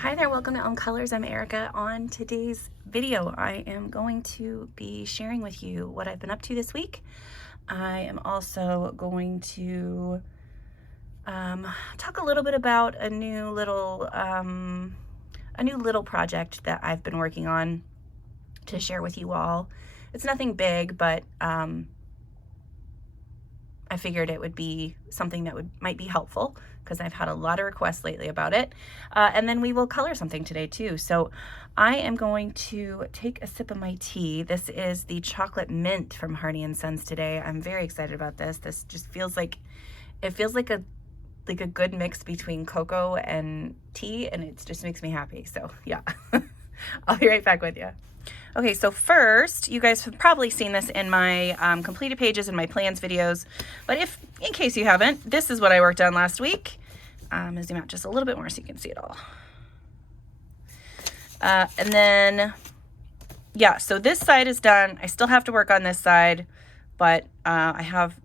Hi there, welcome to Own Colors. I'm Erica. On today's video, I am going to be sharing with you what I've been up to this week. I am also going to talk a little bit about a new little project that I've been working on to share with you all. It's nothing big, but I figured it would be something that might be helpful because I've had a lot of requests lately about it. And then we will color something today too. So I am going to take a sip of my tea. This is the chocolate mint from Hardy & Sons today. I'm very excited about this. This just feels like, it feels like a good mix between cocoa and tea, and it just makes me happy. So yeah, I'll be right back with you. Okay, so first, you guys have probably seen this in my completed pages and my plans videos, but in case you haven't, this is what I worked on last week. I'm gonna zoom out just a little bit more so you can see it all. And then, yeah, so this side is done. I still have to work on this side, but I have,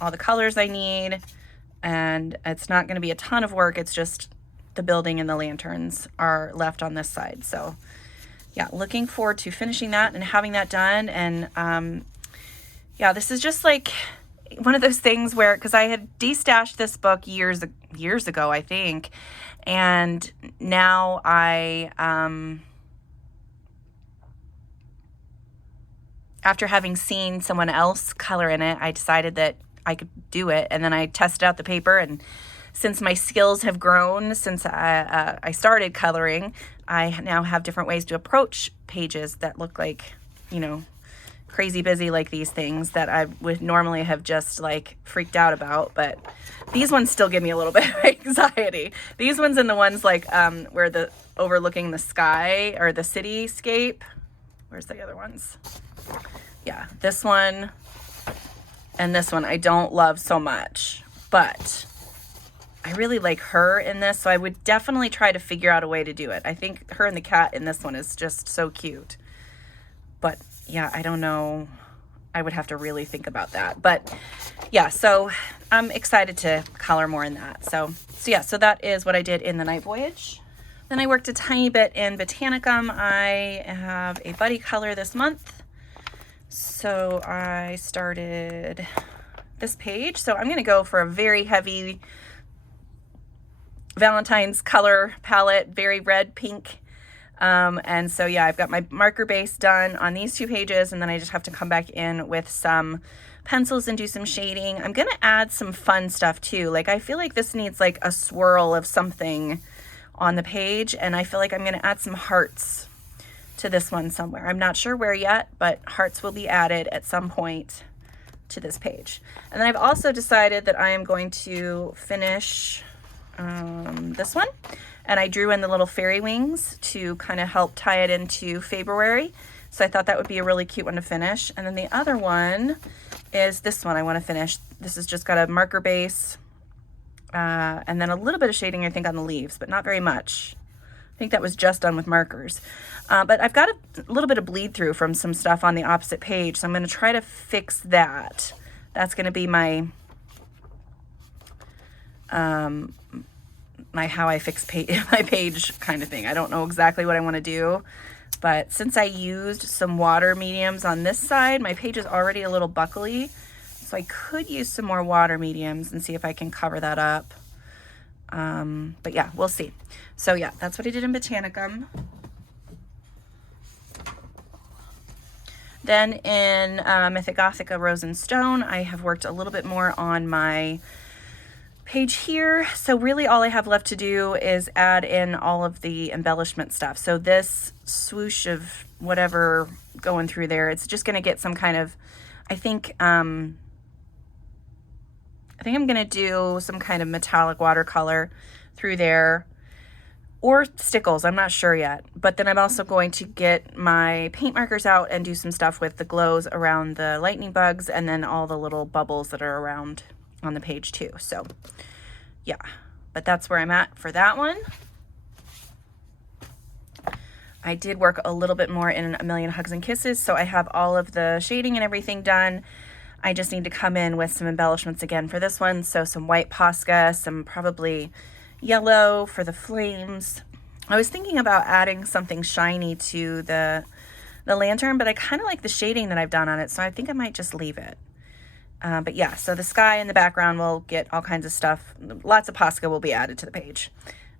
all the colors I need, and it's not gonna be a ton of work. It's just the building and the lanterns are left on this side, so yeah, looking forward to finishing that and having that done. And yeah, this is just like one of those things where, because I had destashed this book years ago, I think, and now after having seen someone else color in it, I decided that I could do it, and then I tested out the paper, and since my skills have grown since I started coloring, I now have different ways to approach pages that look like, crazy busy like these things that I would normally have just like freaked out about. But these ones still give me a little bit of anxiety. These ones and the ones like where the overlooking the sky or the cityscape. Where's the other ones? Yeah, this one and this one I don't love so much, but I really like her in this, so I would definitely try to figure out a way to do it. I think her and the cat in this one is just so cute. But yeah, I don't know. I would have to really think about that. But yeah, so I'm excited to color more in that. So yeah, so that is what I did in the night voyage. Then I worked a tiny bit in Botanicum. I have a buddy color this month. So I started this page. So I'm going to go for a very heavy Valentine's color palette, very red, pink. And so, yeah, I've got my marker base done on these two pages, and then I just have to come back in with some pencils and do some shading. I'm going to add some fun stuff too. Like, I feel like this needs like a swirl of something on the page, and I feel like I'm going to add some hearts to this one somewhere. I'm not sure where yet, but hearts will be added at some point to this page. And then I've also decided that I am going to finish this one, and I drew in the little fairy wings to kind of help tie it into February. So I thought that would be a really cute one to finish. And then the other one is this one I want to finish. This has just got a marker base and then a little bit of shading, I think, on the leaves, but not very much. I think that was just done with markers. But I've got a little bit of bleed through from some stuff on the opposite page, so I'm going to try to fix that. That's going to be my how I fix my page kind of thing. I don't know exactly what I want to do, but since I used some water mediums on this side, my page is already a little buckly, so I could use some more water mediums and see if I can cover that up. But yeah, we'll see. So yeah, that's what I did in Botanicum. Then in Mythic Gothica Rose and Stone, I have worked a little bit more on my page here. So really all I have left to do is add in all of the embellishment stuff. So this swoosh of whatever going through there, it's just going to get some kind of, I think I'm going to do some kind of metallic watercolor through there, or stickles, I'm not sure yet. But then I'm also going to get my paint markers out and do some stuff with the glows around the lightning bugs, and then all the little bubbles that are around on the page too. So yeah, but that's where I'm at for that one. I did work a little bit more in A Million Hugs and Kisses, so I have all of the shading and everything done. I just need to come in with some embellishments again for this one. So some white Posca, some probably yellow for the flames, I was thinking about adding something shiny to the lantern, but I kind of like the shading that I've done on it, so I think I might just leave it. But yeah, so the sky in the background will get all kinds of stuff. Lots of Posca will be added to the page.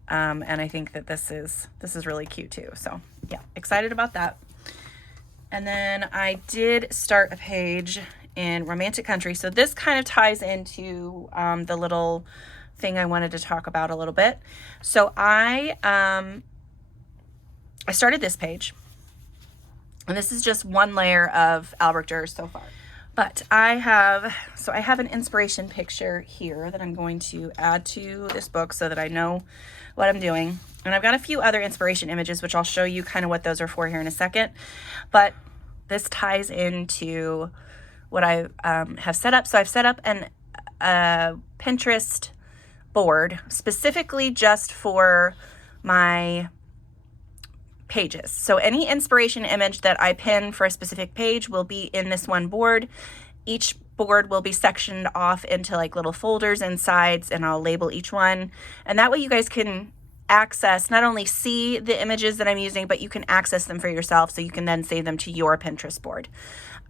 And I think that this is really cute too. So yeah, excited about that. And then I did start a page in Romantic Country. So this kind of ties into the little thing I wanted to talk about a little bit. So I started this page, and this is just one layer of Albrecht Dürer so far. But I have an inspiration picture here that I'm going to add to this book so that I know what I'm doing. And I've got a few other inspiration images, which I'll show you kind of what those are for here in a second. But this ties into what I have set up. So I've set up a Pinterest board specifically just for my pages. So any inspiration image that I pin for a specific page will be in this one board. Each board will be sectioned off into like little folders and sides, and I'll label each one. And that way you guys can access, not only see the images that I'm using, but you can access them for yourself, so you can then save them to your Pinterest board.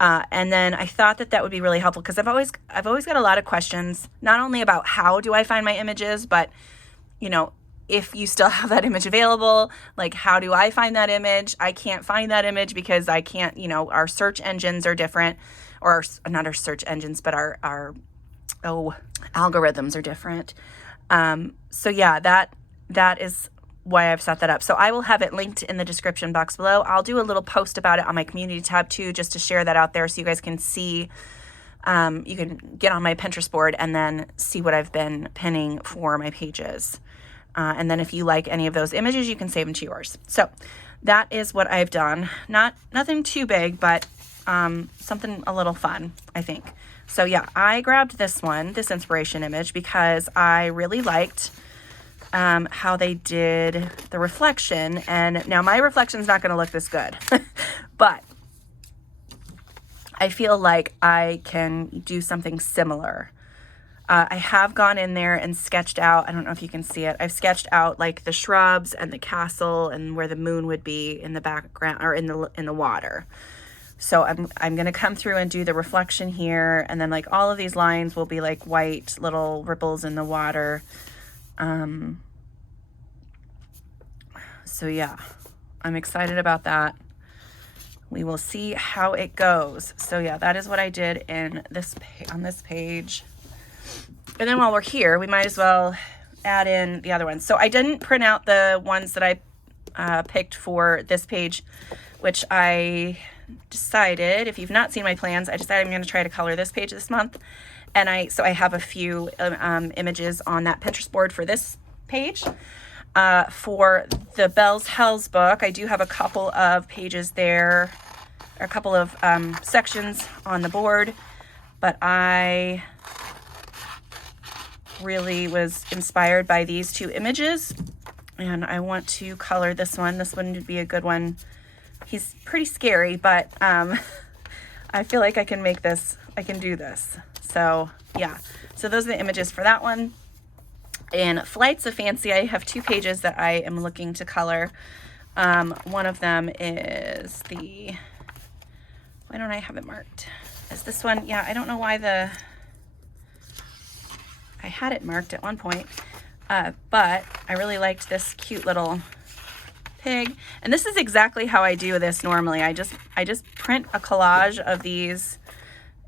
And then I thought that would be really helpful because I've always got a lot of questions, not only about how do I find my images, but you know, if you still have that image available, like how do I find that image? I can't find that image because I can't, you know, our search engines are different, or not our search engines, but our algorithms are different. So yeah, that is why I've set that up. So I will have it linked in the description box below. I'll do a little post about it on my community tab too, just to share that out there so you guys can see. You can get on my Pinterest board and then see what I've been pinning for my pages. And then if you like any of those images, you can save them to yours. So that is what I've done. Nothing too big, but something a little fun, I think. So yeah, I grabbed this inspiration image, because I really liked how they did the reflection. And now my reflection's not going to look this good, but I feel like I can do something similar. I have gone in there and sketched out, I don't know if you can see it, I've sketched out like the shrubs and the castle and where the moon would be in the background, or in the water. So I'm going to come through and do the reflection here, and then like all of these lines will be like white little ripples in the water. So yeah, I'm excited about that. We will see how it goes. So yeah, that is what I did in on this page. And then while we're here, we might as well add in the other ones. So I didn't print out the ones that I picked for this page, which I decided, if you've not seen my plans, I decided I'm going to try to color this page this month. And so I have a few images on that Pinterest board for this page. For the Bell's Hells book, I do have a couple of pages there, or a couple of sections on the board, but I really was inspired by these two images, and I want to color this one. This one would be a good one. He's pretty scary, but I feel like I can do this. So yeah, so those are the images for that one. In Flights of Fancy, I have two pages that I am looking to color. One of them is why don't I have it marked? Is this one? Yeah, I don't know why I had it marked at one point, but I really liked this cute little pig. And this is exactly how I do this normally. I just print a collage of these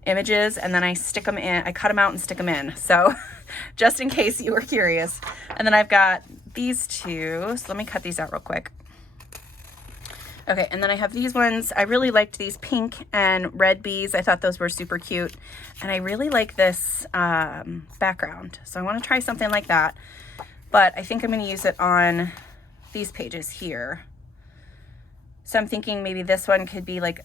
images, and then I stick them in. I cut them out and stick them in. So just in case you were curious. And then I've got these two. So let me cut these out real quick. Okay, and then I have these ones. I really liked these pink and red bees. I thought those were super cute. And I really like this background. So I want to try something like that. But I think I'm going to use it on these pages here. So I'm thinking maybe this one could be like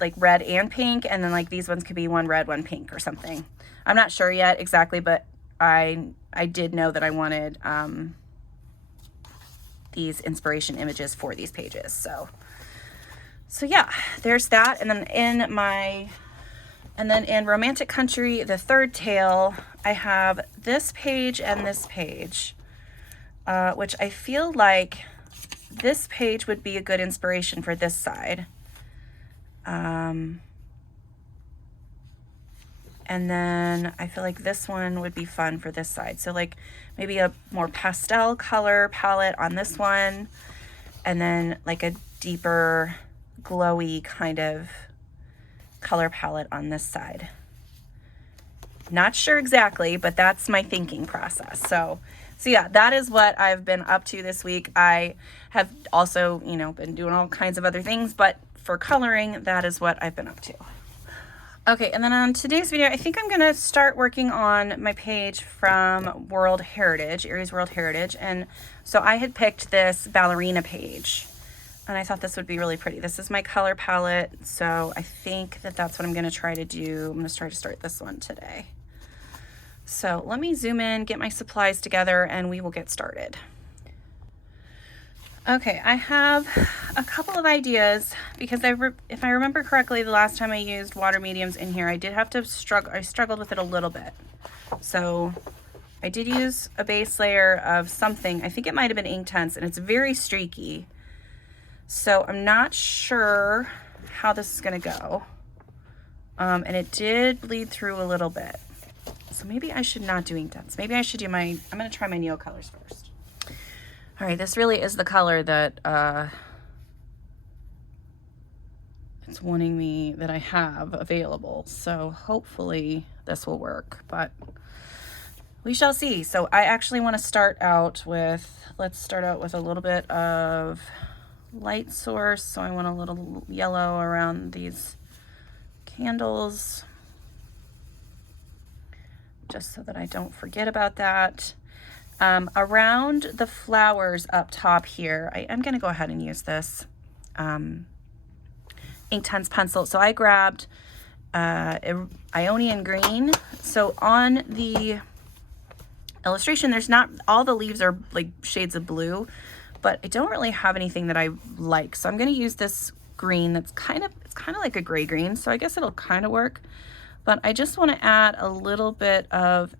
like red and pink, and then like these ones could be one red, one pink or something. I'm not sure yet exactly, but I did know that I wanted these inspiration images for these pages. So yeah, there's that. And then in Romantic Country, the third tale, I have this page and this page, which I feel like this page would be a good inspiration for this side. And then I feel like this one would be fun for this side. So like maybe a more pastel color palette on this one, and then like a deeper glowy kind of color palette on this side. Not sure exactly, but that's my thinking process. So yeah, that is what I've been up to this week. I have also, you know, been doing all kinds of other things, but for coloring, that is what I've been up to. Okay, and then on today's video, I think I'm gonna start working on my page from World Heritage, Erie's World Heritage. And so I had picked this ballerina page, and I thought this would be really pretty. This is my color palette, so I think that that's what I'm gonna try to do. I'm gonna try to start this one today. So let me zoom in, get my supplies together, and we will get started. Okay, I have a couple of ideas because if I remember correctly, the last time I used water mediums in here, I did have to I struggled with it a little bit. So I did use a base layer of something. I think it might have been Inktense, and it's very streaky. So I'm not sure how this is gonna go. And it did bleed through a little bit. So maybe I should not do Inktense. Maybe I should do I'm gonna try my Neo colors first. All right, this really is the color that it's wanting me that I have available. So hopefully this will work, but we shall see. So I actually want to start out with, let's start out with a little bit of light source. So I want a little yellow around these candles, just so that I don't forget about that. Around the flowers up top here, I am going to go ahead and use this Inktense pencil. So I grabbed Ionian green. So on the illustration, there's not, all the leaves are like shades of blue, but I don't really have anything that I like. So I'm going to use this green that's it's kind of like a gray green. So I guess it'll kind of work, but I just want to add a little bit of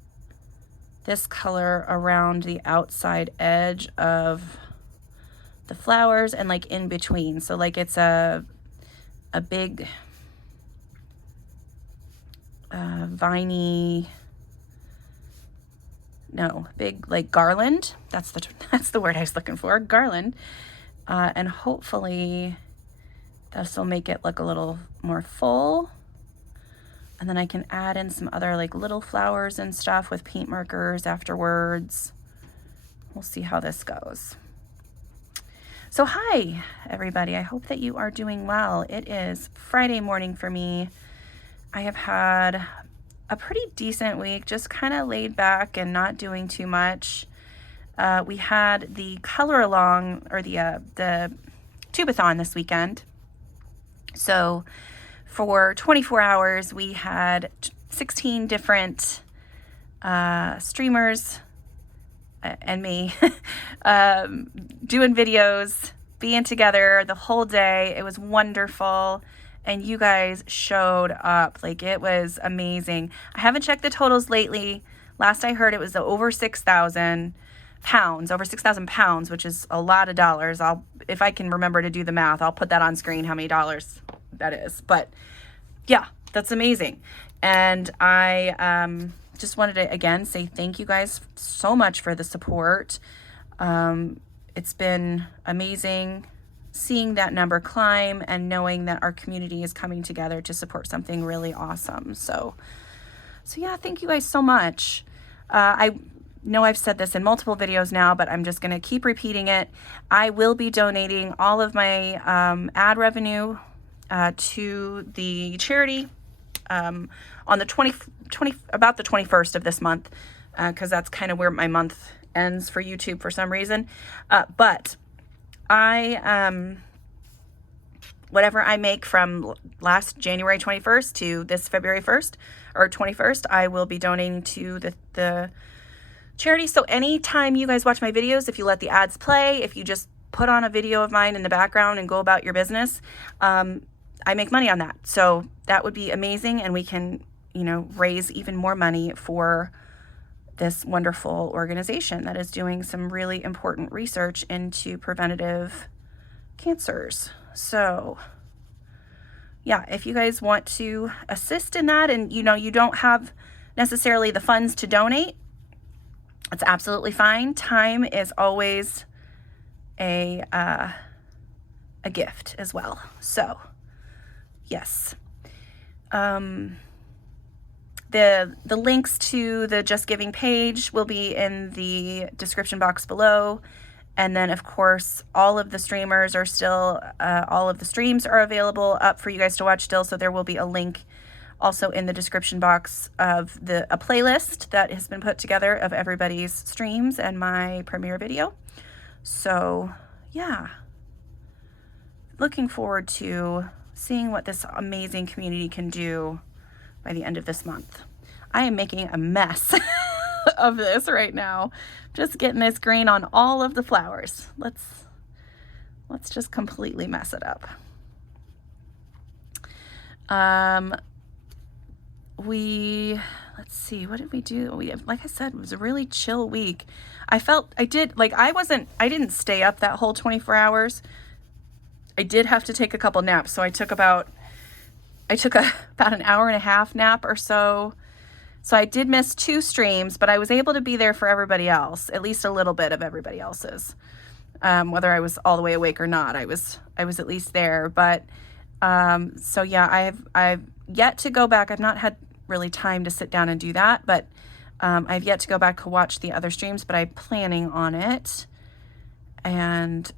this color around the outside edge of the flowers and like in between. So like it's a big viney, no, big like garland. That's the word I was looking for, garland. And hopefully this will make it look a little more full. And then I can add in some other like little flowers and stuff with paint markers afterwards. We'll see how this goes. So hi, everybody. I hope that you are doing well. It is Friday morning for me. I have had a pretty decent week, just kind of laid back and not doing too much. We had the color along, or the Tubithon this weekend. So for 24 hours, we had 16 different streamers and me doing videos, being together the whole day. It was wonderful, and you guys showed up. Like, it was amazing. I haven't checked the totals lately. Last I heard, it was over 6,000 pounds, over 6,000 pounds, which is a lot of dollars. If I can remember to do the math, I'll put that on screen, how many dollars that is. But yeah, that's amazing. And I just wanted to again say thank you guys so much for the support. It's been amazing seeing that number climb and knowing that our community is coming together to support something really awesome. So yeah, thank you guys so much. I know I've said this in multiple videos now, but I'm just going to keep repeating it. I will be donating all of my ad revenue to the charity on the about the 21st of this month, because that's kind of where my month ends for YouTube for some reason. But I whatever I make from last January 21st to this February 1st or 21st, I will be donating to the charity. So anytime you guys watch my videos, if you let the ads play, if you just put on a video of mine in the background and go about your business, I make money on that. So that would be amazing, and we can, raise even more money for this wonderful organization that is doing some really important research into preventative cancers. So yeah, if you guys want to assist in that and you don't have necessarily the funds to donate, it's absolutely fine. Time is always a gift as well. So yes. The links to the Just Giving page will be in the description box below. And then, of course, all of the streamers are still, all of the streams are available up for you guys to watch still. So there will be a link also in the description box of a playlist that has been put together of everybody's streams and my premiere video. So yeah, looking forward to seeing what this amazing community can do by the end of this month. I am making a mess of this right now. Just getting this green on all of the flowers. Let's just completely mess it up. Let's see, what did we do? Like I said, it was a really chill week. I didn't stay up that whole 24 hours. I did have to take a couple naps. So I took about an hour and a half nap or so. So I did miss 2 streams, but I was able to be there for everybody else, at least a little bit of everybody else's. Whether I was all the way awake or not, I was at least there. But so yeah, I've yet to go back. I've not had really time to sit down and do that, but I've yet to go back to watch the other streams, but I'm planning on it. And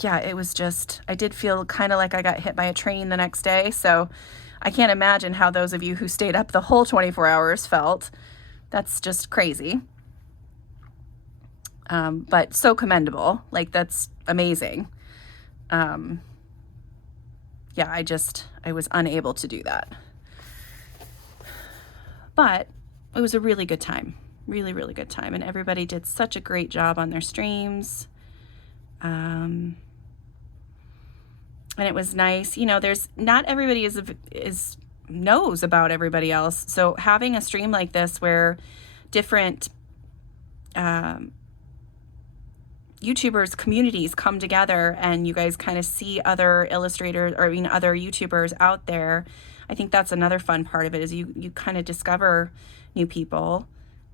yeah, it was just, I did feel kind of like I got hit by a train the next day. So I can't imagine how those of you who stayed up the whole 24 hours felt. That's just crazy. But so commendable. Like, that's amazing. Yeah, I was unable to do that. But it was a really good time. Really, really good time. And everybody did such a great job on their streams. And it was nice. There's not everybody knows about everybody else. So having a stream like this where different YouTubers communities come together and you guys kind of see other illustrators or other YouTubers out there, I think that's another fun part of it, is you kind of discover new people.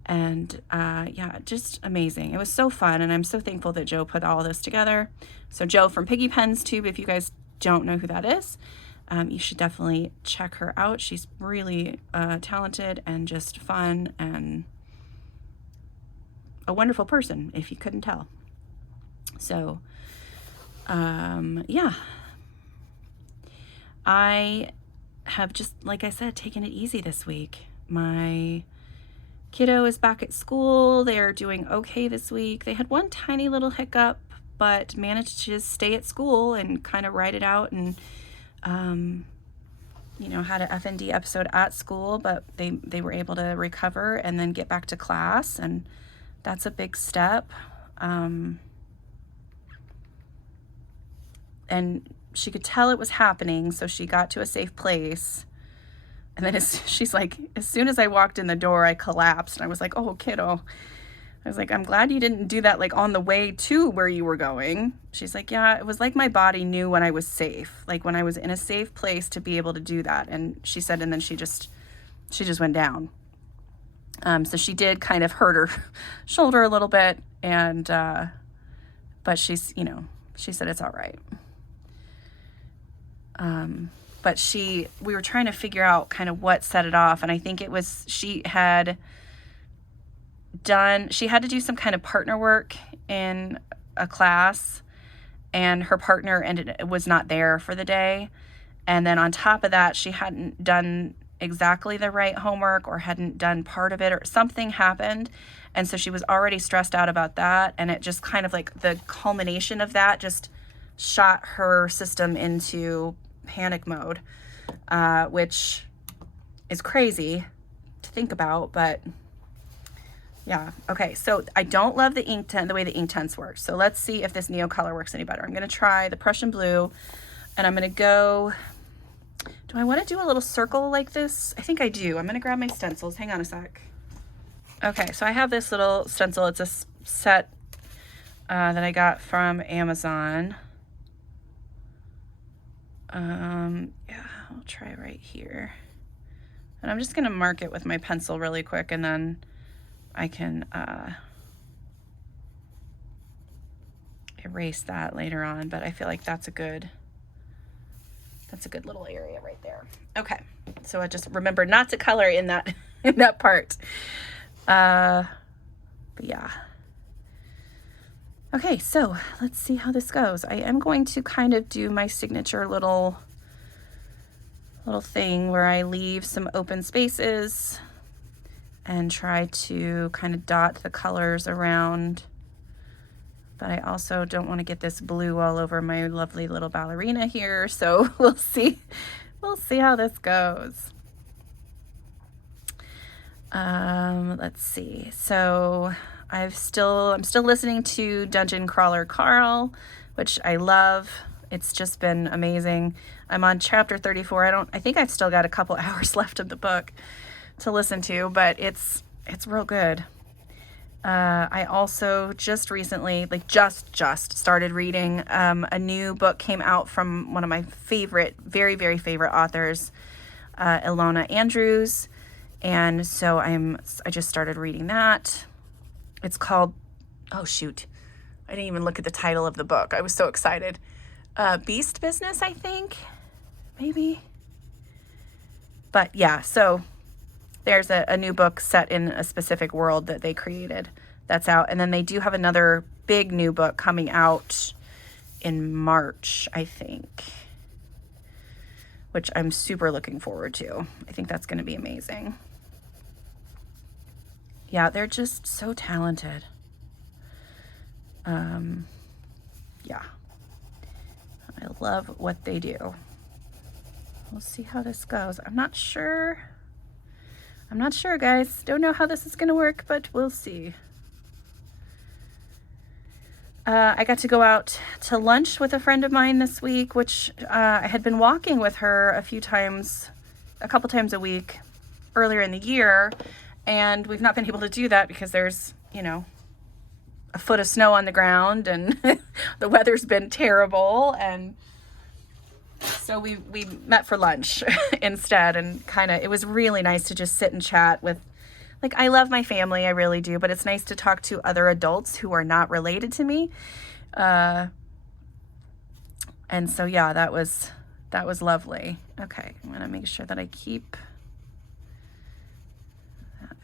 And yeah, just amazing. It was so fun, and I'm so thankful that Joe put all this together. So Joe from Piggy Pen's Tube, if you guys don't know who that is, you should definitely check her out. She's really talented and just fun and a wonderful person, if you couldn't tell. So yeah, I have just, like I said, taken it easy this week. My kiddo is back at school. They're doing okay this week. They had one tiny little hiccup, but managed to just stay at school and kind of ride it out, and had an FND episode at school, but they were able to recover and then get back to class, and that's a big step. And she could tell it was happening, so she got to a safe place. And then she's like, as soon as I walked in the door, I collapsed. And I was like, oh, kiddo. I was like, I'm glad you didn't do that like on the way to where you were going. She's like, yeah, it was like my body knew when I was safe, like when I was in a safe place to be able to do that. And she said, and then she just went down. So she did kind of hurt her shoulder a little bit, and but she said it's all right. But we were trying to figure out kind of what set it off. And I think it was, she had to do some kind of partner work in a class, and her partner was not there for the day. And then on top of that, she hadn't done exactly the right homework, or hadn't done part of it, or something happened. And so she was already stressed out about that. And it just kind of like the culmination of that just shot her system into panic mode, which is crazy to think about, but yeah. Okay, so I don't love the way the ink tents work. So let's see if this Neo color works any better. I'm going to try the Prussian blue, and I'm going to go, do Do I want to do a little circle like this? I think I do. I'm going to grab my stencils. Hang on a sec. Okay, so I have this little stencil. It's a set that I got from Amazon. Yeah, I'll try right here. And I'm just going to mark it with my pencil really quick, and then I can erase that later on, but I feel like that's a good little area right there. Okay, so I just remember not to color in that in that part. But yeah. Okay, so let's see how this goes. I am going to kind of do my signature little thing where I leave some open spaces and try to kind of dot the colors around. But I also don't want to get this blue all over my lovely little ballerina here, so we'll see how this goes. Let's see. So I'm still listening to Dungeon Crawler Carl, which I love. It's just been amazing. I'm on chapter 34. I think I've still got a couple hours left of the book to listen to, but it's real good. I also just recently, just started reading a new book came out from one of my very, very favorite authors, Ilona Andrews. And so I just started reading that. It's called, oh shoot, I didn't even look at the title of the book. I was so excited. Beast Business, I think, maybe. But yeah, so there's a new book set in a specific world that they created that's out. And then they do have another big new book coming out in March, I think, which I'm super looking forward to. I think that's going to be amazing. Yeah, they're just so talented. Yeah, I love what they do. We'll see how this goes. I'm not sure, guys. Don't know how this is going to work, but we'll see. I got to go out to lunch with a friend of mine this week, which I had been walking with her a couple times a week earlier in the year. And we've not been able to do that because there's, a foot of snow on the ground and the weather's been terrible. And so we met for lunch instead, and it was really nice to just sit and chat with, I love my family, I really do, but it's nice to talk to other adults who are not related to me. And so, yeah, that was lovely. Okay, I'm going to make sure that I keep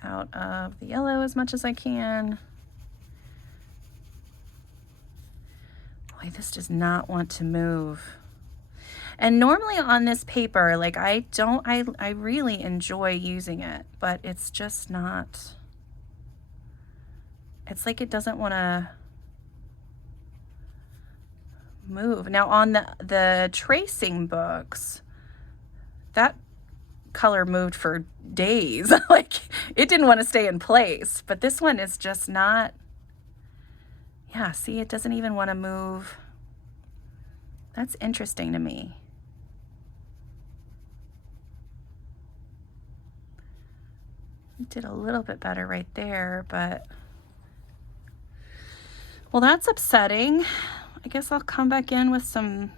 out of the yellow as much as I can. Boy, this does not want to move. And normally on this paper, I really enjoy using it, but it's just not, it's like it doesn't want to move. Now on the tracing books, that color moved for days. It didn't want to stay in place, but this one is just not. Yeah, see, it doesn't even want to move. That's interesting to me. Did a little bit better right there, but well, that's upsetting. I guess I'll come back in with some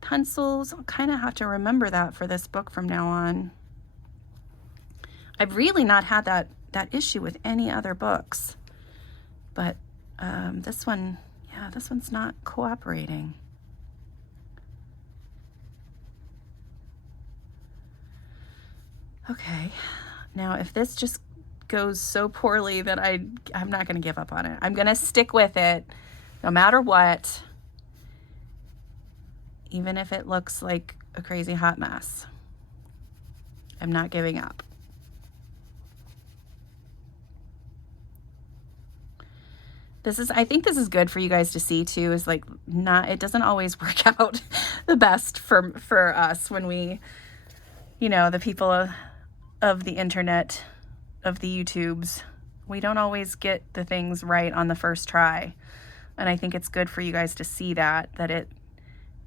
pencils. I'll kind of have to remember that for this book from now on. I've really not had that issue with any other books, but this one, yeah, this one's not cooperating. Okay, now if this just goes so poorly that I'm not going to give up on it. I'm going to stick with it no matter what, even if it looks like a crazy hot mess. I'm not giving up. I think this is good for you guys to see too, is it doesn't always work out the best for us when we, the people of the internet, of the YouTubes, we don't always get the things right on the first try. And I think it's good for you guys to see that it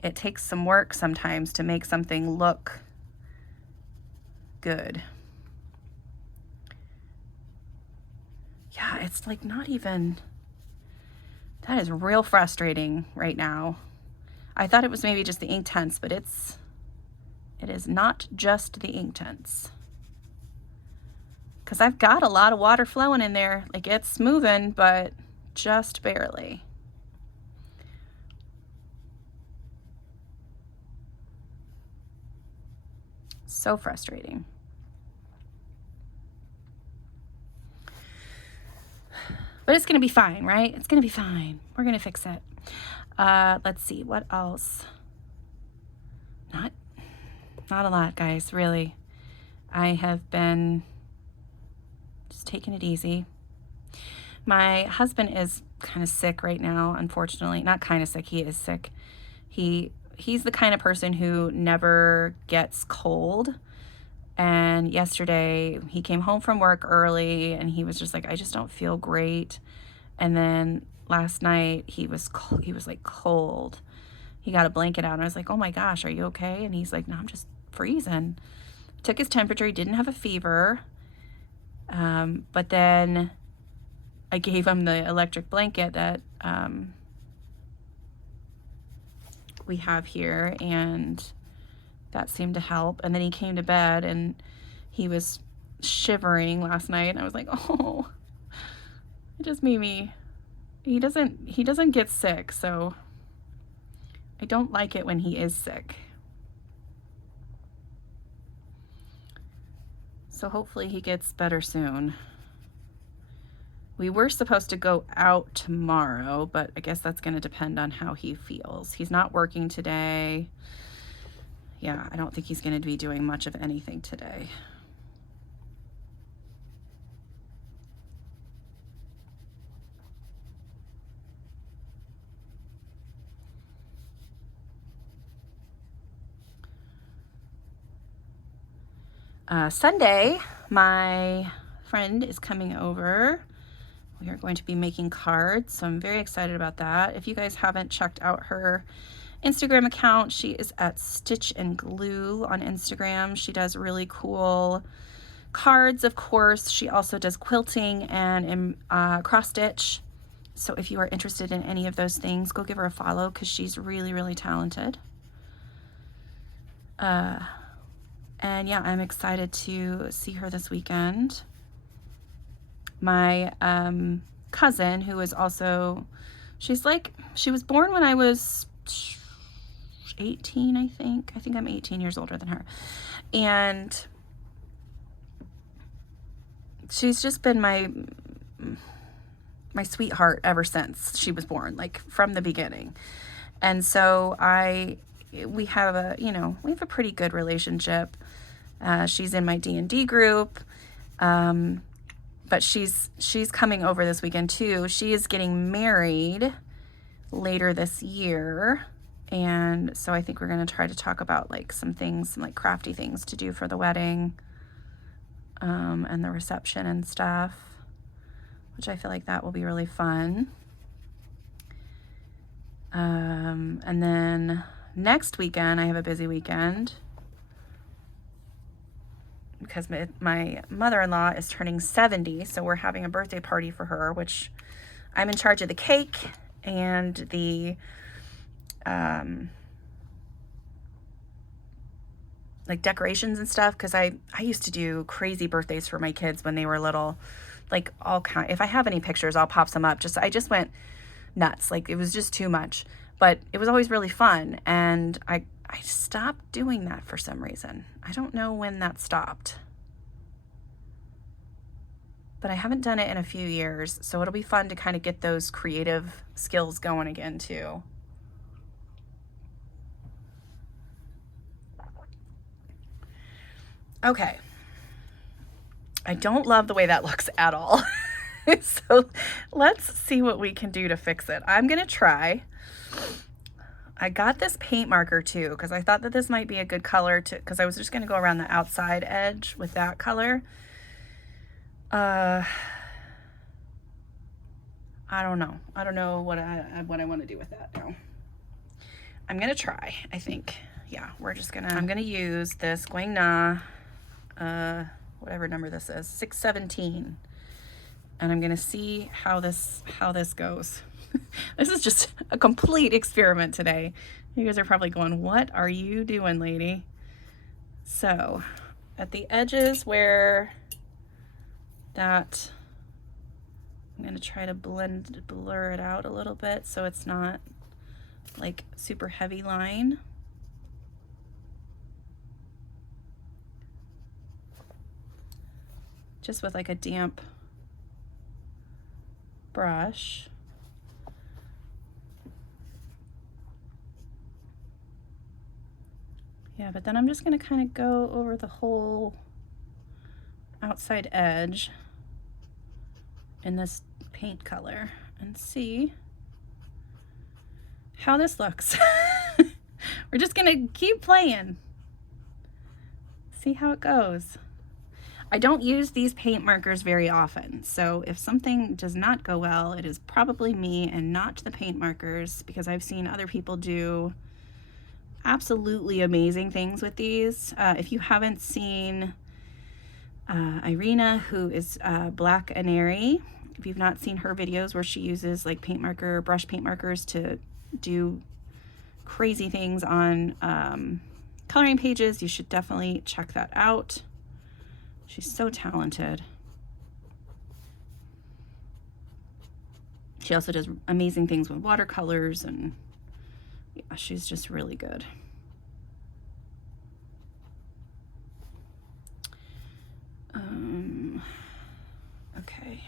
it takes some work sometimes to make something look good. Yeah, it's like not even, that is real frustrating right now. I thought it was maybe just the Inktense, but it is not just the Inktense. Because I've got a lot of water flowing in there. Like, it's moving, but just barely. So frustrating. But it's going to be fine, right? It's going to be fine. We're going to fix it. Let's see. What else? Not a lot, guys, really. I have been just taking it easy. My husband is kind of sick right now, unfortunately. Not kind of sick. He is sick. He's the kind of person who never gets cold. And yesterday he came home from work early and he was just like, I just don't feel great. And then last night he was like cold. He got a blanket out and I was like, oh my gosh, are you okay? And he's like, no, I'm just freezing. Took his temperature. He didn't have a fever. But then I gave him the electric blanket that we have here, and that seemed to help. And then he came to bed and he was shivering last night, and I was like, oh, it just made me, he doesn't get sick, so I don't like it when he is sick. So hopefully he gets better soon. We were supposed to go out tomorrow, but I guess that's going to depend on how he feels. He's not working today. Yeah, I don't think he's going to be doing much of anything today. Sunday, my friend is coming over. We are going to be making cards, so I'm very excited about that. If you guys haven't checked out her Instagram account, she is at Stitch and Glue on Instagram. She does really cool cards, of course. She also does quilting and cross stitch. So if you are interested in any of those things, go give her a follow because she's really, really talented. And yeah, I'm excited to see her this weekend. My cousin, who is also, she was born when I was 18, I think. I think I'm 18 years older than her. And she's just been my sweetheart ever since she was born, like from the beginning. And so we have a pretty good relationship. She's in my D&D group. But she's coming over this weekend too. She is getting married later this year. And so I think we're going to try to talk about like some like crafty things to do for the wedding, and the reception and stuff, which I feel like that will be really fun. And then next weekend, I have a busy weekend because my mother-in-law is turning 70, so we're having a birthday party for her, which I'm in charge of the cake and the like decorations and stuff, because I used to do crazy birthdays for my kids when they were little, like all kind. If I have any pictures, I'll pop some up. I just went nuts. Like, it was just too much, but it was always really fun, and I stopped doing that for some reason. I don't know when that stopped, but I haven't done it in a few years, so it'll be fun to kind of get those creative skills going again too. Okay. I don't love the way that looks at all. So let's see what we can do to fix it. I'm going to try. I got this paint marker too, because I thought that this might be a good color because I was just going to go around the outside edge with that color. I don't know. I don't know what I want to do with that now. I'm gonna try, I think. Yeah, I'm gonna use this Guangna, whatever number this is, 617. And I'm gonna see how this goes. This is just a complete experiment today. You guys are probably going, what are you doing, lady? So at the edges where that, I'm gonna try to blur it out a little bit so it's not like super heavy line. Just with like a damp brush. Yeah, but then I'm just gonna kind of go over the whole outside edge in this paint color and see how this looks. We're just gonna keep playing. See how it goes. I don't use these paint markers very often, so if something does not go well, it is probably me and not the paint markers, because I've seen other people do absolutely amazing things with these. If you haven't seen Irina, who is Black and Eriy, if you've not seen her videos where she uses like brush paint markers to do crazy things on coloring pages, you should definitely check that out. She's so talented. She also does amazing things with watercolors, and yeah, she's just really good. Okay.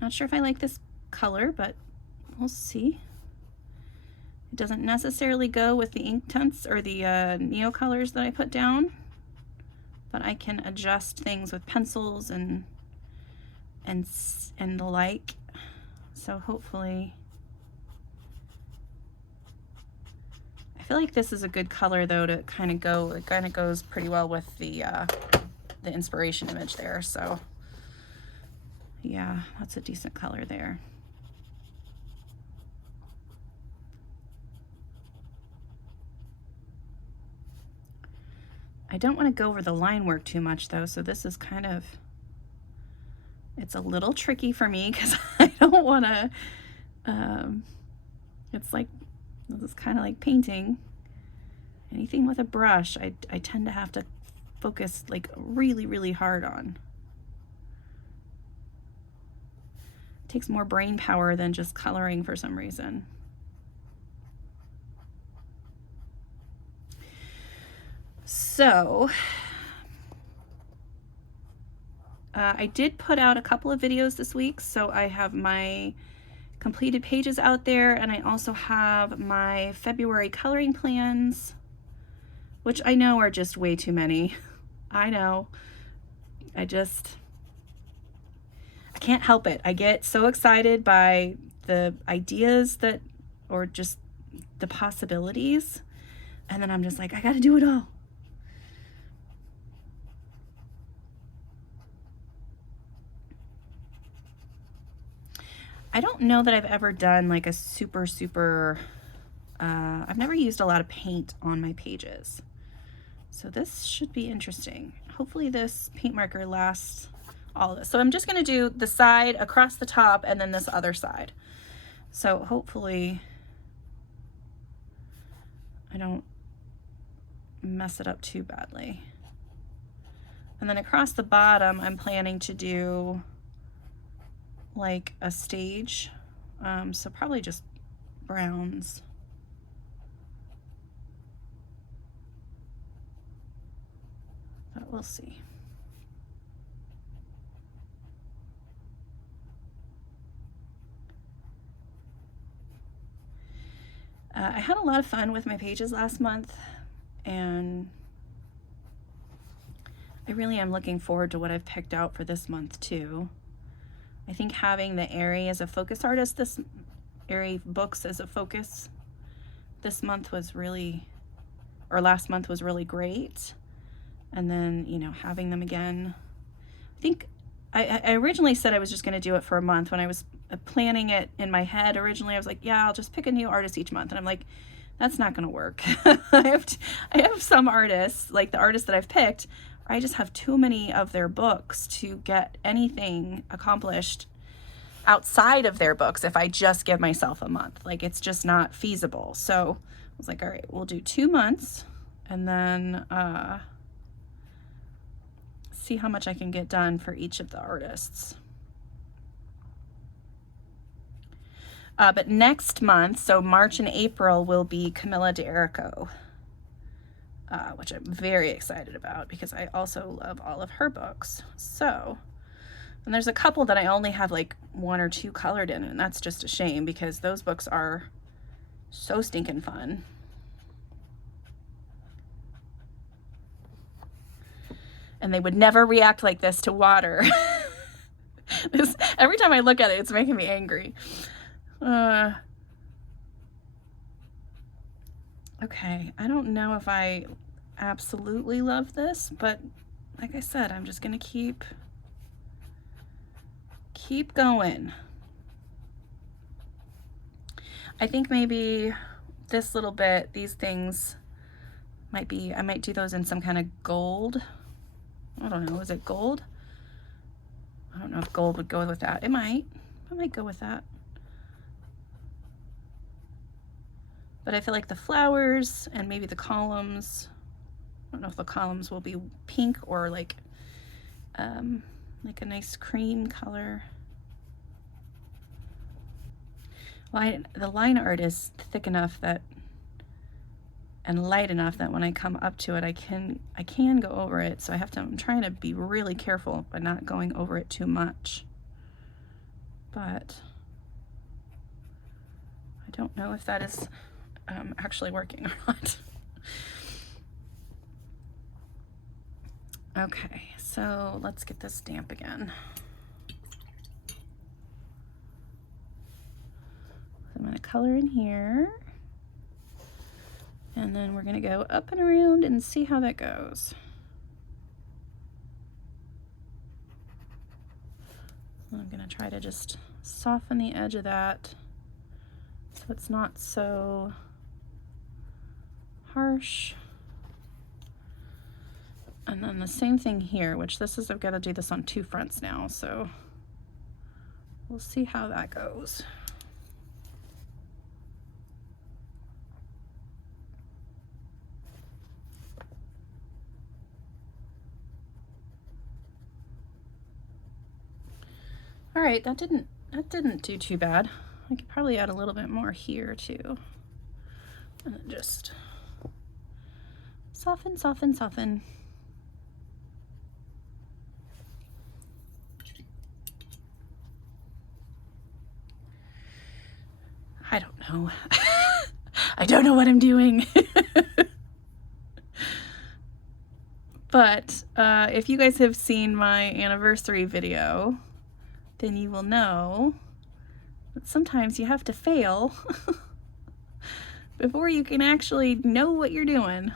Not sure if I like this color, but we'll see. It doesn't necessarily go with the ink tints or the neo colors that I put down, but I can adjust things with pencils and the like. So hopefully, I feel like this is a good color though to kind of go. It kind of goes pretty well with the inspiration image there. So yeah, that's a decent color there. I don't want to go over the line work too much though, so this is kind of, it's a little tricky for me because I don't want to, it's like, this is kind of like painting. Anything with a brush, I tend to have to focus like really, really hard on. It takes more brain power than just coloring for some reason. So I did put out a couple of videos this week, so I have my completed pages out there, and I also have my February coloring plans, which I know are just way too many. I know. I can't help it. I get so excited by the ideas that, or just the possibilities, and then I'm just like, I gotta do it all. I don't know that I've ever done like a super, I've never used a lot of paint on my pages. So this should be interesting. Hopefully this paint marker lasts all of this. So I'm just gonna do the side across the top and then this other side. So hopefully I don't mess it up too badly. And then across the bottom, I'm planning to do like a stage, so probably just browns. But we'll see. I had a lot of fun with my pages last month, and I really am looking forward to what I've picked out for this month too. I think having the Eriy as a focus artist, this Eriy books as a focus this month was really, or last month was really great. And then, you know, having them again. I think I originally said I was just going to do it for a month. When I was planning it in my head originally, I was like, yeah, I'll just pick a new artist each month. And I'm like, That's not going to work. I have some artists, like the artists that I've picked, I just have too many of their books to get anything accomplished outside of their books if I just give myself a month. Like, it's just not feasible. So I was like, all right, we'll do 2 months and then see how much I can get done for each of the artists. But next month, so March and April, will be Camilla d'Errico, which I'm very excited about because I also love all of her books. So, and there's a couple that I only have like 1 or 2 colored in, and that's just a shame because those books are so stinking fun. And they would never react like this to water. Every time I look at it, it's making me angry. Okay, I don't know if I absolutely love this, but like I said, I'm just gonna keep going. I think maybe this little bit, these things might be, I might do those in some kind of gold. I don't know, is it gold? I don't know if gold would go with that. It might. I might go with that. But I feel like the flowers and maybe the columns, I don't know if the columns will be pink or like a nice cream color. The line art is thick enough that, and light enough that when I come up to it, I can go over it. So I'm trying to be really careful by not going over it too much. But I don't know if that is actually working or not. Okay, so let's get this damp again. I'm going to color in here, and then we're going to go up and around and see how that goes. I'm going to try to just soften the edge of that so it's not so harsh. And then the same thing here, which I've got to do this on 2 fronts now, so we'll see how that goes. All right, that didn't do too bad. I could probably add a little bit more here too. And then just soften, soften, soften. I don't know. I don't know what I'm doing. But if you guys have seen my anniversary video, then you will know that sometimes you have to fail before you can actually know what you're doing.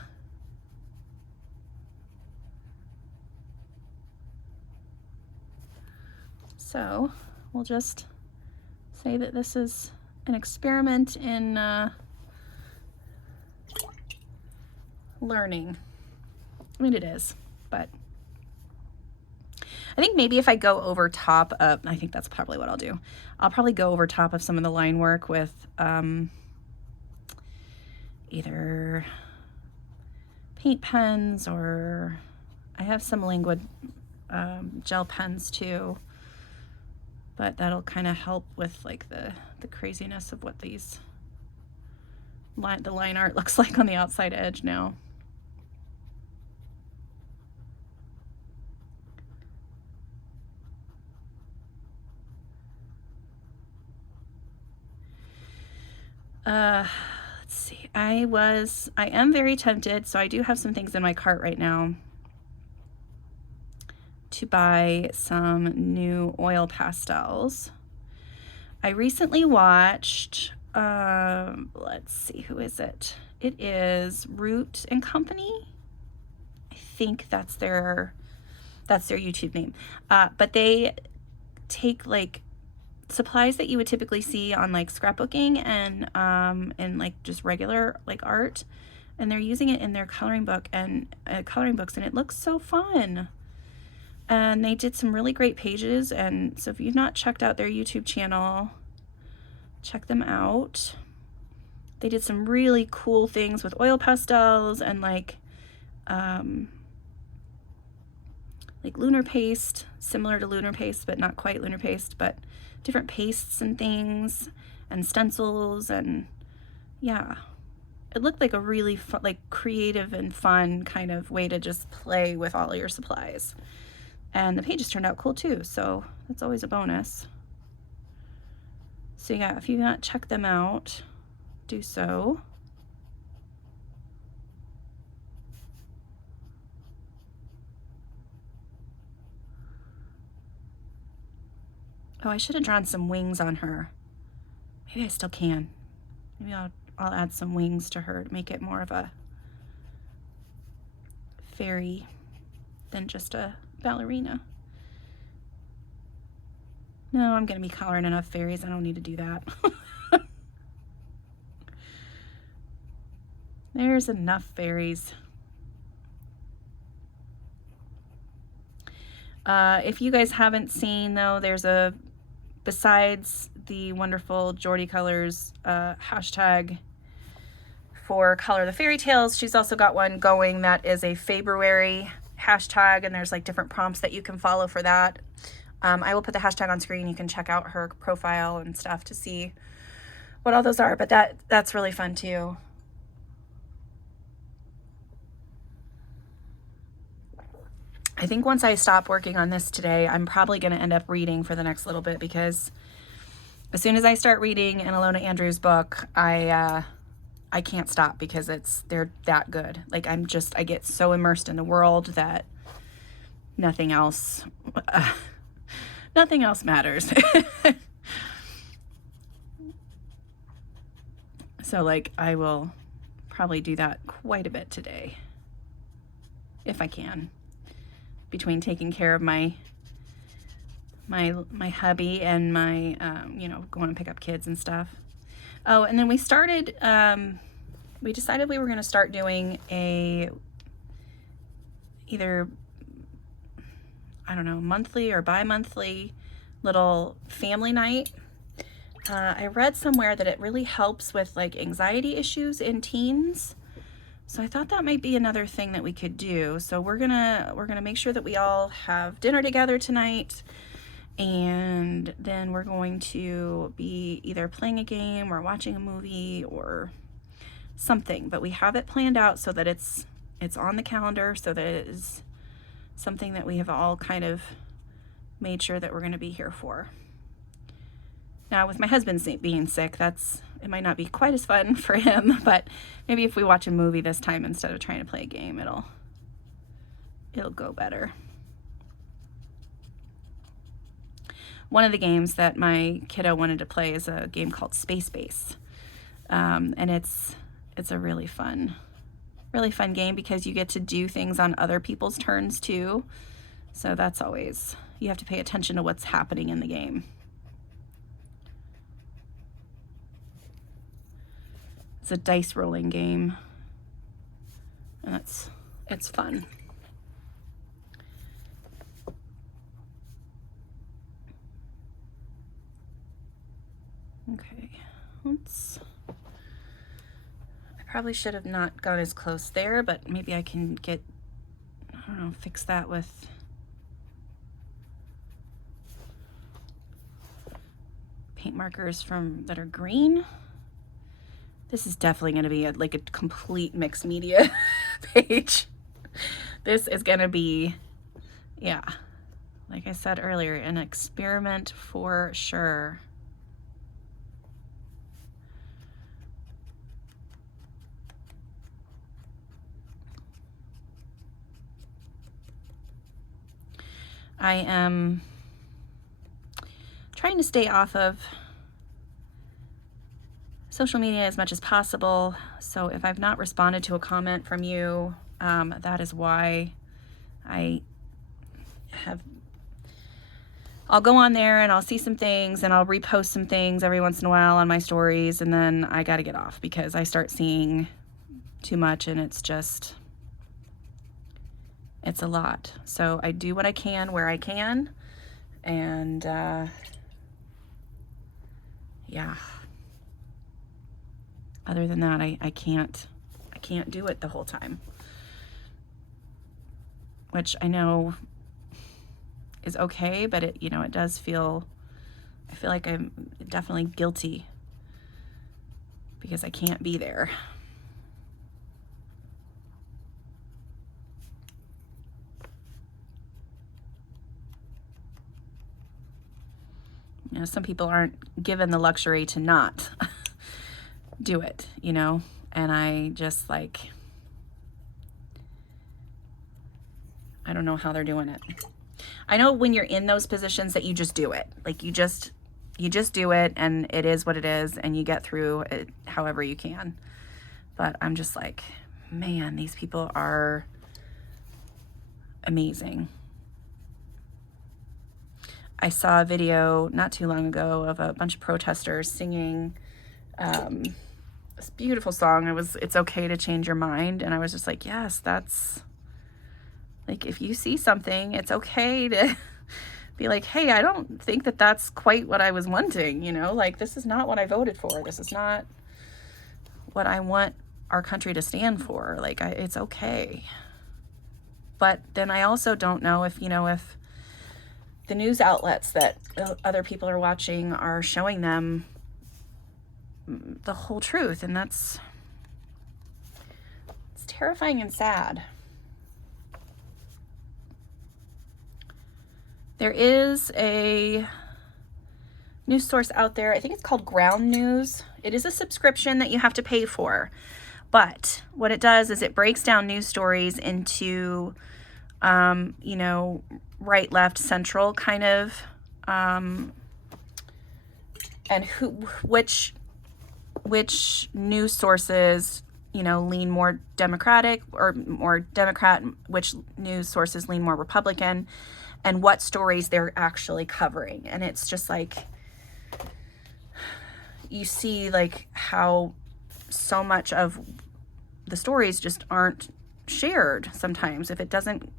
So we'll just say that this is an experiment in learning. I mean, it is, but I think maybe if I go over top of, I think that's probably what I'll do. I'll probably go over top of some of the line work with either paint pens, or I have some Languid gel pens too, but that'll kind of help with like the craziness of what the line art looks like on the outside edge now. Let's see. I am very tempted, so I do have some things in my cart right now to buy some new oil pastels. I recently watched, let's see, who is it? It is Root and Company. I think that's their YouTube name. But they take like supplies that you would typically see on like scrapbooking and like just regular like art, and they're using it in their coloring book and coloring books, and it looks so fun. And they did some really great pages, and so if you've not checked out their YouTube channel, check them out. They did some really cool things with oil pastels and like lunar paste, similar to lunar paste, but not quite lunar paste, but different pastes and things and stencils. And yeah, it looked like a really fun, like creative and fun kind of way to just play with all of your supplies. And the pages turned out cool too, so that's always a bonus. So yeah, if you've not checked them out, do so. Oh, I should have drawn some wings on her. Maybe I still can. Maybe I'll add some wings to her to make it more of a fairy than just a ballerina. No, I'm gonna be coloring enough fairies. I don't need to do that. There's enough fairies. If you guys haven't seen though, there's a, besides the wonderful Jordy Colors hashtag for Color the Fairy Tales, she's also got one going that is a February hashtag, and there's like different prompts that you can follow for that. I will put the hashtag on screen. You can check out her profile and stuff to see what all those are, but that's really fun too. I think once I stop working on this today, I'm probably going to end up reading for the next little bit, because as soon as I start reading in Alona Andrews' book, I can't stop, because they're that good. Like I get so immersed in the world that nothing else matters. So like I will probably do that quite a bit today, if I can, between taking care of my hubby and my going to pick up kids and stuff. Oh, and then we started we decided we were going to start doing either, I don't know, monthly or bi-monthly little family night. I read somewhere that it really helps with like anxiety issues in teens. So I thought that might be another thing that we could do. So we're gonna make sure that we all have dinner together tonight, and then we're going to be either playing a game or watching a movie or something. But we have it planned out so that it's on the calendar, so that it is something that we have all kind of made sure that we're going to be here for. Now, with my husband being sick, it might not be quite as fun for him, but maybe if we watch a movie this time instead of trying to play a game, it'll go better. One of the games that my kiddo wanted to play is a game called Space Base, and it's a really fun game, because you get to do things on other people's turns too. So that's always, you have to pay attention to what's happening in the game. It's a dice rolling game, and it's fun. Okay, I probably should have not gone as close there, but maybe I can fix that with paint markers that are green. This is definitely going to be like a complete mixed media page. This is going to be, yeah, like I said earlier, an experiment for sure. I am trying to stay off of social media as much as possible. So if I've not responded to a comment from you, that is why. I'll go on there and I'll see some things and I'll repost some things every once in a while on my stories, and then I got to get off because I start seeing too much and it's a lot. So I do what I can where I can, and yeah. Other than that, I can't do it the whole time, which I know is okay, but it, you know, it does feel, I feel like I'm definitely guilty because I can't be there. You know, some people aren't given the luxury to not do it, you know, and I just like, I don't know how they're doing it. I know when you're in those positions that you just do it. Like you just do it, and it is what it is, and you get through it however you can. But I'm just like, man, these people are amazing. I saw a video not too long ago of a bunch of protesters singing this beautiful song. It's okay to change your mind. And I was just like, yes, that's like, if you see something, it's okay to be like, hey, I don't think that that's quite what I was wanting, you know, like, this is not what I voted for. This is not what I want our country to stand for. Like, it's okay. But then I also don't know if, you know, if the news outlets that other people are watching are showing them the whole truth. And it's terrifying and sad. There is a news source out there. I think it's called Ground News. It is a subscription that you have to pay for. But what it does is it breaks down news stories into, you know, right, left, central kind of, and which news sources, you know, lean more Democratic or more Democrat, which news sources lean more Republican, and what stories they're actually covering. And it's just like, you see like how so much of the stories just aren't shared sometimes if it doesn't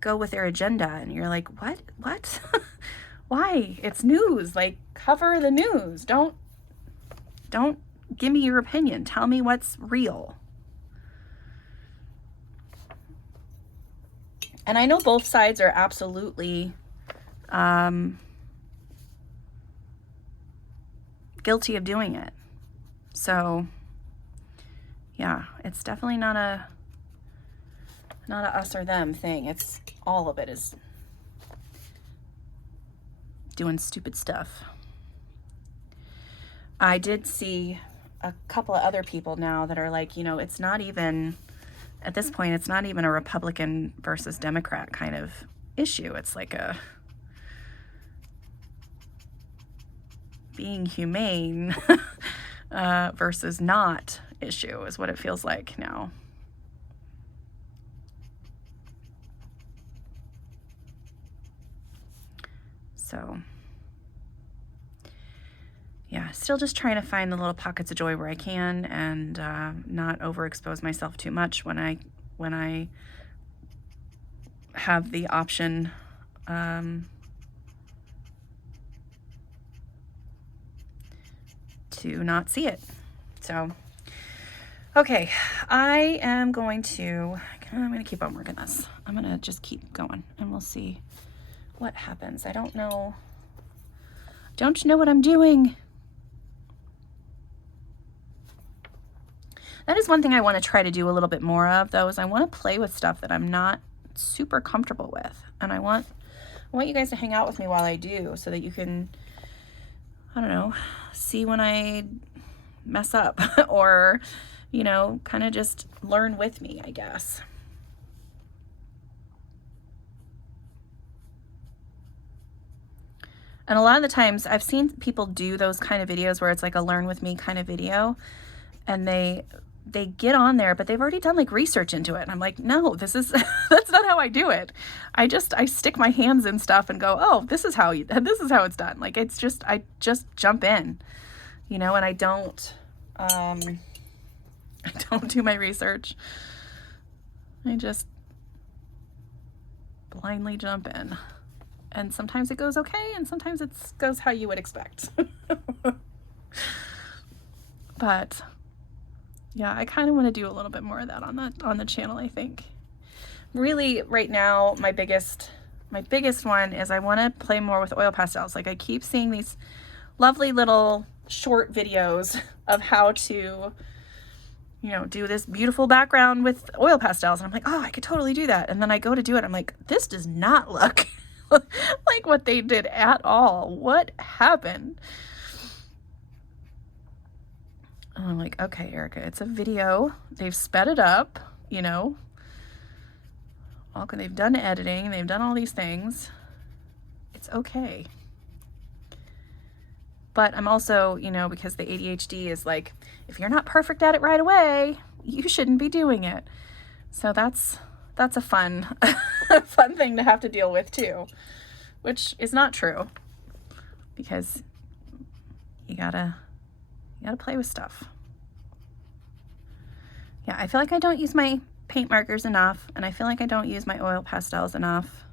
go with their agenda, and you're like, what why? It's news. Like, cover the news. Don't give me your opinion. Tell me what's real. And I know both sides are absolutely guilty of doing it. So yeah, it's definitely not a us or them thing. It's all of it is doing stupid stuff. I did see a couple of other people now that are like, you know, it's not even, at this point, it's not even a Republican versus Democrat kind of issue. It's like a being humane versus not issue is what it feels like now. So yeah, still just trying to find the little pockets of joy where I can, and not overexpose myself too much when I have the option to not see it. So, okay, I'm going to keep on working this. I'm going to just keep going, and we'll see what happens. I don't know what I'm doing. That is one thing I want to try to do a little bit more of, though, is I want to play with stuff that I'm not super comfortable with. And I want you guys to hang out with me while I do, so that you can, I don't know, see when I mess up or, you know, kind of just learn with me, I guess. And a lot of the times I've seen people do those kind of videos where it's like a learn with me kind of video, and they they get on there, but they've already done like research into it. And I'm like, no, this is, that's not how I do it. I stick my hands in stuff and go, oh, this is how it's done. Like, I just jump in, you know, and I don't do my research. I just blindly jump in. And sometimes it goes okay, and sometimes it goes how you would expect. But yeah, I kind of want to do a little bit more of that on the channel, I think. Really, right now, my biggest one is I want to play more with oil pastels. Like, I keep seeing these lovely little short videos of how to, you know, do this beautiful background with oil pastels. And I'm like, oh, I could totally do that. And then I go to do it. I'm like, this does not look like what they did at all. What happened? And I'm like, okay, Erica, it's a video. They've sped it up, you know. They've done editing. They've done all these things. It's okay. But I'm also, you know, because the ADHD is like, if you're not perfect at it right away, you shouldn't be doing it. So that's a fun, fun thing to have to deal with too, which is not true, because you gotta play with stuff. Yeah, I feel like I don't use my paint markers enough, and I feel like I don't use my oil pastels enough.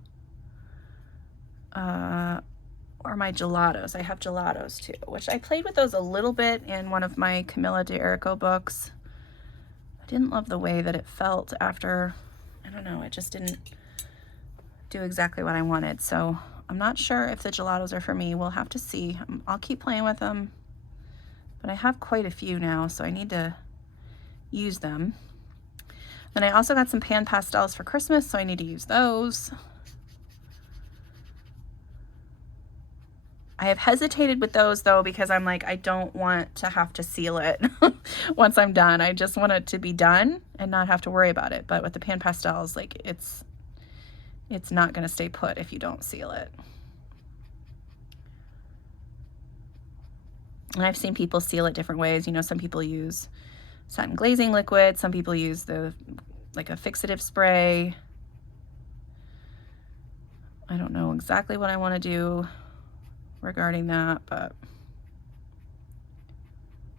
Or my gelatos. I have gelatos too, which I played with those a little bit in one of my Camilla de Erico books. I didn't love the way that it felt after, I don't know, it just didn't do exactly what I wanted. So I'm not sure if the gelatos are for me. We'll have to see. I'll keep playing with them. But I have quite a few now, so I need to use them. Then I also got some pan pastels for Christmas, so I need to use those. I have hesitated with those though, because I'm like, I don't want to have to seal it once I'm done. I just want it to be done and not have to worry about it. But with the pan pastels, like, it's not going to stay put if you don't seal it. And I've seen people seal it different ways. You know, some people use satin glazing liquid. Some people use like a fixative spray. I don't know exactly what I want to do regarding that, but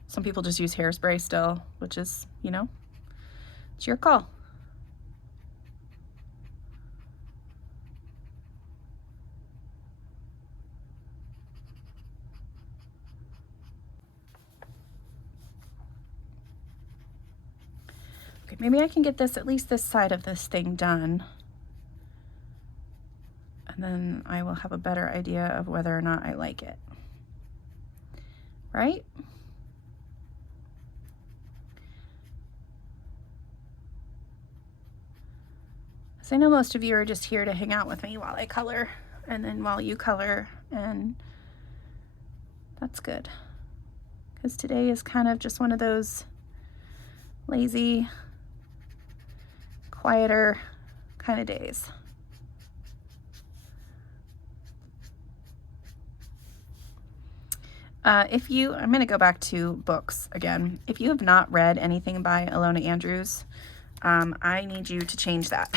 some people just use hairspray still, which is, you know, it's your call. Okay, maybe I can get at least this side of this thing done. And then I will have a better idea of whether or not I like it. Right? So I know most of you are just here to hang out with me while I color, and then while you color, and that's good. Because today is kind of just one of those lazy, quieter kind of days. I'm going to go back to books again. If you have not read anything by Ilona Andrews, I need you to change that.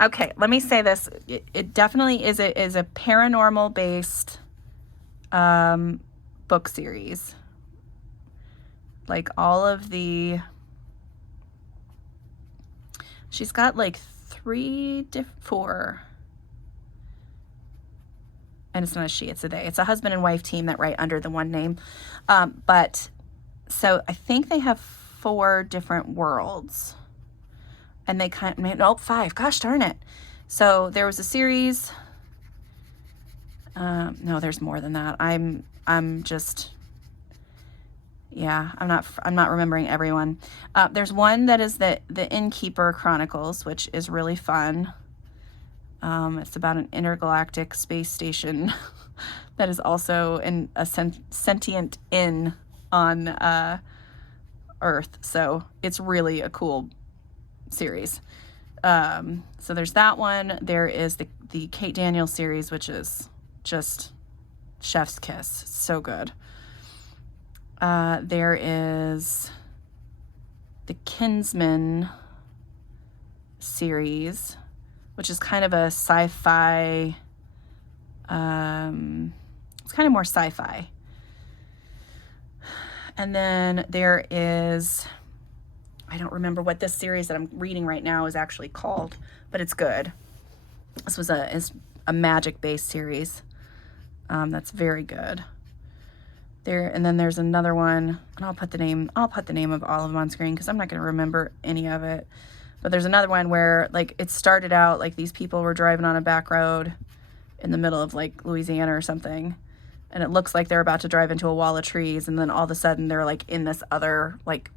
Okay, let me say this. It definitely is a paranormal based book series. Like all of she's got like 4. And it's not a she, it's a they. It's a husband and wife team that write under the one name. But so I think they have 4 different worlds. And they nope, 5. Gosh darn it. So there was a series. No, there's more than that. I'm just, yeah, I'm not remembering everyone. There's one that is the Innkeeper Chronicles, which is really fun. It's about an intergalactic space station that is also a sentient inn on Earth. So it's really a cool series. So there's that one. There is the Kate Daniels series, which is just chef's kiss. So good. There is the Kinsman series, which is kind of a sci-fi, it's kind of more sci-fi. And then there is, I don't remember what this series that I'm reading right now is actually called, but it's good. This was a magic-based series. That's very good. There, and then there's another one, and I'll put the name of all of them on screen because I'm not going to remember any of it. But there's another one where, like, it started out like these people were driving on a back road in the middle of, like, Louisiana or something, and it looks like they're about to drive into a wall of trees, and then all of a sudden they're, like, in this other, like,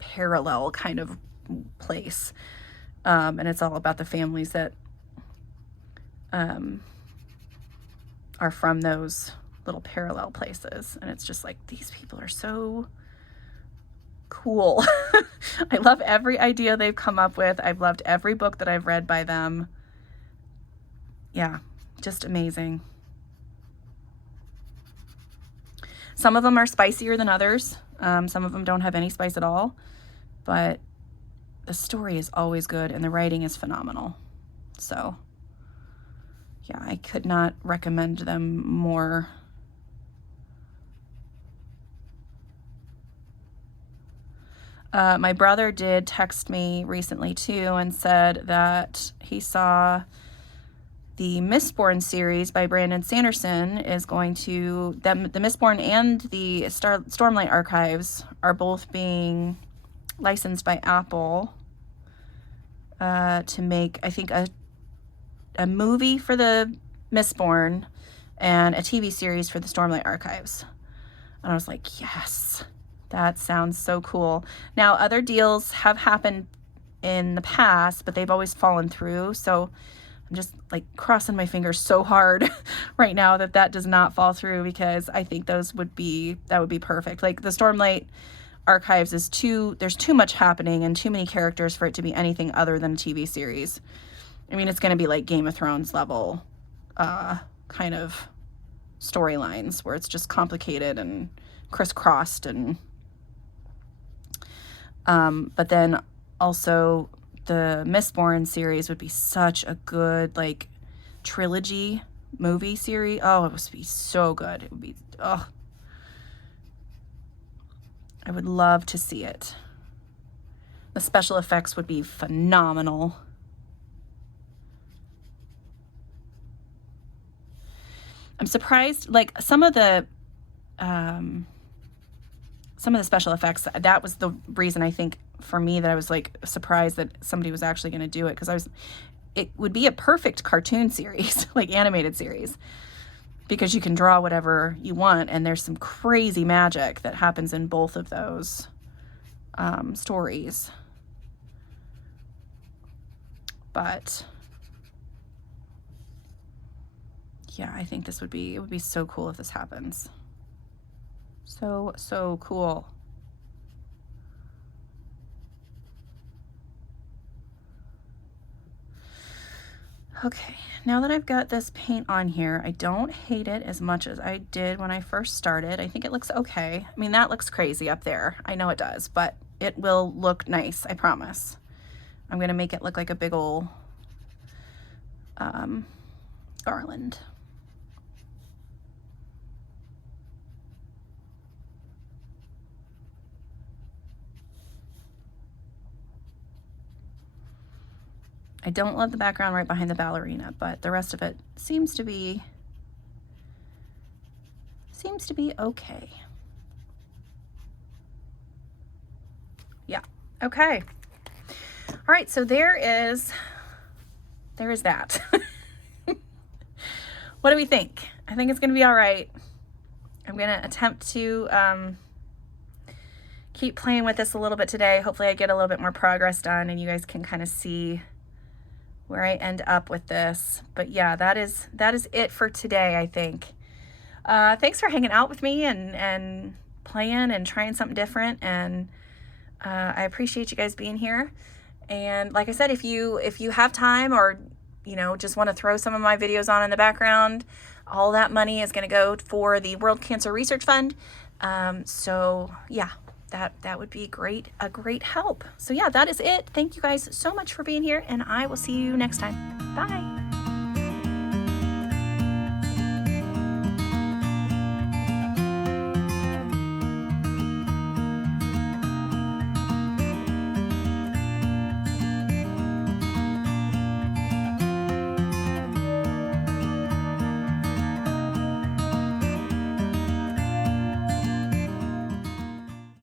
parallel kind of place. And it's all about the families that are from those little parallel places, and it's just like, these people are so cool. I love every idea they've come up with. I've loved every book that I've read by them. Yeah, just amazing. Some of them are spicier than others. Some of them don't have any spice at all, but the story is always good and the writing is phenomenal. So yeah, I could not recommend them more. My brother did text me recently too and said that he saw the Mistborn series by Brandon Sanderson is going to, the Mistborn and the Stormlight Archives are both being licensed by Apple to make, I think, a movie for the Mistborn and a TV series for the Stormlight Archives. And I was like, yes, that sounds so cool. Now, other deals have happened in the past, but they've always fallen through. So I'm just like crossing my fingers so hard right now that does not fall through, because I think that would be perfect. Like the Stormlight Archives there's too much happening and too many characters for it to be anything other than a TV series. I mean, it's going to be like Game of Thrones level kind of storylines where it's just complicated and crisscrossed, and but then also the Mistborn series would be such a good, like, trilogy movie series. Oh, it would be so good. It would be, oh, I would love to see it. The special effects would be phenomenal. I'm surprised, like, some of the special effects, that was the reason I think for me that I was like surprised that somebody was actually going to do it, because it would be a perfect cartoon series, like animated series, because you can draw whatever you want, and there's some crazy magic that happens in both of those stories. But yeah, I think it would be so cool if this happens. So cool. Okay, now that I've got this paint on here, I don't hate it as much as I did when I first started. I think it looks okay. I mean, that looks crazy up there. I know it does, but it will look nice, I promise. I'm gonna make it look like a big ol' garland. I don't love the background right behind the ballerina, but the rest of it seems to be okay. Yeah, okay. All right, so there is that. What do we think? I think it's gonna be all right. I'm gonna attempt to keep playing with this a little bit today. Hopefully I get a little bit more progress done and you guys can kind of see where I end up with this. But yeah, that is it for today, I think. Thanks for hanging out with me and playing and trying something different. And I appreciate you guys being here. And like I said, if you have time, or just want to throw some of my videos on in the background, all that money is going to go for the World Cancer Research Fund. So yeah, that would be a great help. So yeah, that is it. Thank you guys so much for being here, and I will see you next time. Bye.